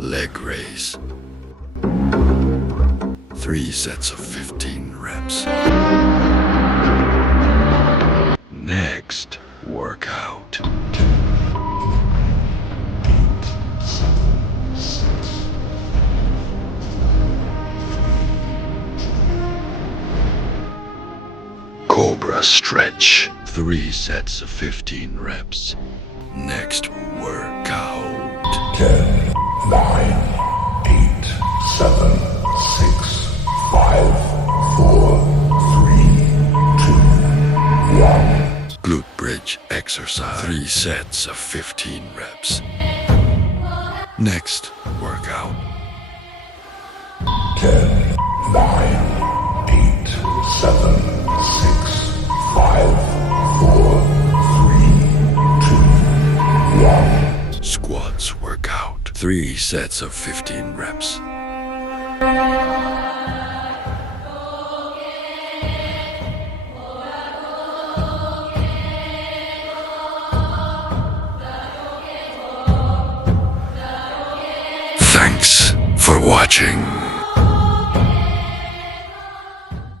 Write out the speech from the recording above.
Leg raise. 3 sets of 15 reps. Next workout. Cobra stretch. 3 sets of 15 reps. Next workout. 10, 9, 8, 7, 6, 5, 4, 3, 2, 1. Glute bridge exercise. 3 sets of 15 reps. Next workout. 10, 9, 8, 7, 6, 5, 4, 3, 2, 1. Squats workout. 3 sets of 15 reps. Thanks for watching.